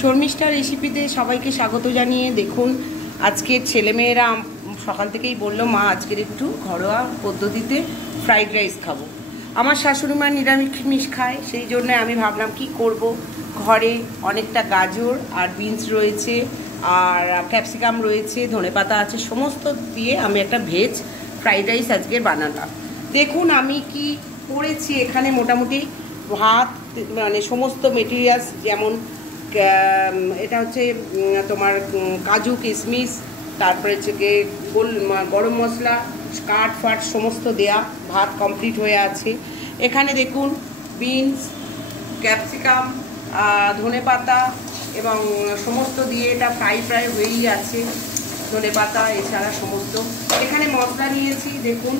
শর্মিষ্ঠা রেসিপিতে সবাইকে স্বাগত জানিয়ে দেখুন আজকের ছেলেমেয়েরা সকাল থেকেই বললো মা আজকের একটু ঘরোয়া পদ্ধতিতে ফ্রাইড রাইস খাবো। আমার শাশুড়ি মা নিরামিষ খায়, সেই জন্য আমি ভাবলাম কি করব। ঘরে অনেকটা গাজর আর বিনস রয়েছে, আর ক্যাপসিকাম রয়েছে, ধনেপাতা আছে, সমস্ত দিয়ে আমি একটা ভেজ ফ্রাইড রাইস আজকের বানালাম। দেখুন আমি কি করেছি এখানে। মোটামুটি ভাত, মানে সমস্ত মেটেরিয়ালস, যেমন এটা হচ্ছে তোমার কাজু কিশমিশ, তারপরে হচ্ছে গিয়ে গরম মশলা, কাঠ ফাট সমস্ত দেয়া। ভাত কমপ্লিট হয়ে আছে। এখানে দেখুন বিনস, ক্যাপসিকাম, ধনেপাতা এবং সমস্ত দিয়ে এটা ফ্রাই হয়েই আছে। ধনেপাতা এছাড়া সমস্ত এখানে মশলা নিয়েছি। দেখুন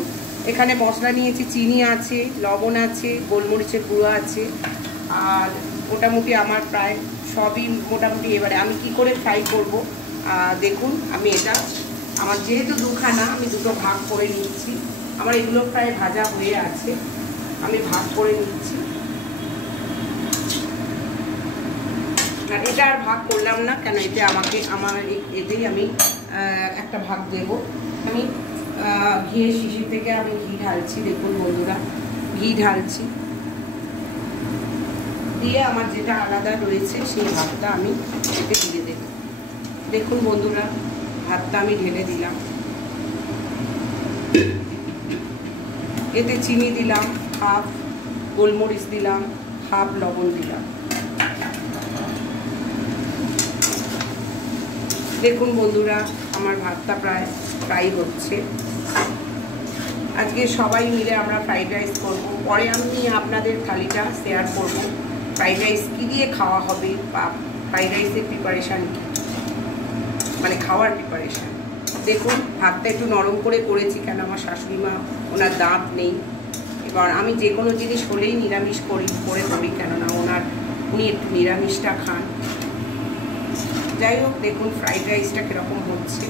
এখানে মশলা নিয়েছি, চিনি আছে, লবণ আছে, গোলমরিচের গুঁড়ো আছে, আর মোটামুটি আমার প্রায় সবই মোটামুটি। এবারে আমি কি করে ফ্রাই করব দেখুন। আমি এটা আমার যেহেতু দুখানা, আমি দুটো ভাগ করে নিচ্ছি। আমার এগুলো প্রায় ভাজা হয়ে আছে, আমি ভাগ করে নিচ্ছি। আর এটা আর ভাগ করলাম না কেন, এতে আমার এতেই আমি একটা ভাগ দেব। আমি ঘিয়ের শিশি থেকে আমি ঘি ঢালছি। দেখুন বন্ধুরা, ঘি ঢালছি, দিয়ে আমার যেটা আলাদা রয়েছে সেই ভাতটা আমি এতে দিয়ে দেব। দেখুন বন্ধুরা, ভাতটা আমি ঢেলে দিলাম। এতে চিনি দিলাম হাফ, গোলমরিচ দিলাম হাফ, লবণ দিলাম। দেখুন বন্ধুরা, আমার ভাতটা প্রায় ফ্রাই হচ্ছে। আজকে সবাই মিলে আমরা ফ্রাইড রাইস করব। পরে আমি আপনাদের থালিটা শেয়ার করব, ফ্রাইড রাইস কী দিয়ে খাওয়া হবে বা ফ্রাইড রাইসের প্রিপারেশান কী, মানে খাওয়ার প্রিপারেশান। দেখুন ভাতটা একটু নরম করে করেছি, কেন আমার শাশুড়ি মা ওনার দাঁত নেই। এবার আমি যে কোনো জিনিস হলেই নিরামিষ করি কেননা উনি একটু নিরামিষটা খান। যাই হোক, দেখুন ফ্রাইড রাইসটা কীরকম হচ্ছে।